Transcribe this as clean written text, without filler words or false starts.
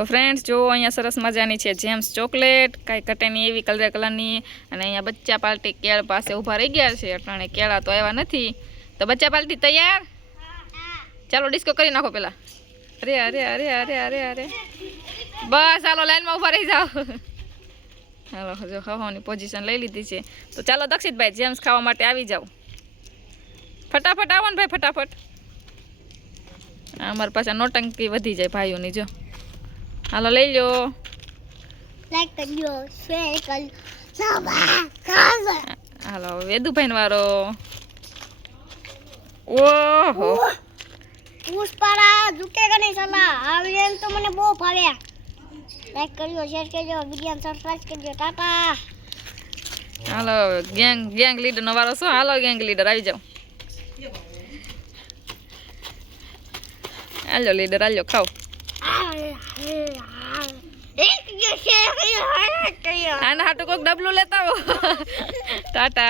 friends जो अँ सरस मजानी है James chocolate कई कटेनी एवं कलर कलरनी अने अँ बच्चा पार्टी केळ पास उभा रही गया है अटाणे केळा तो आव्या नहीं तो बच्चा पार्टी तैयार चलो डिस्को करी नाखो पेला अरे अरे अरे अरे अरे अरे बस चलो लाइन में उभा रही जाओ हेलो जो खावानी पोजीशन लई लीधी है तो चलो दक्षित भाई जेम्स खावा माटे आवी जाओ फटाफट आवो ने भाई फटाफट अमर पाछा नोटंकी वधी जाए भाईओ नी जो हालो लई लो लाइक करियो शेयर करियो सब्सक्राइब हालो वेदु भाई वारो ओहो पुष्पारा झुकेगा नहीं साला आवियन तो मने बो भाव्या लाइक करियो शेयर करियो वीडियो सब्सक्राइब करियो टाटा हालो गैंग लीडर नो वारो छो हालो गैंग लीडर आई जाओ आलो लीडर आलो खाओ आना हाटू कोक डबलू लेता हो टाटा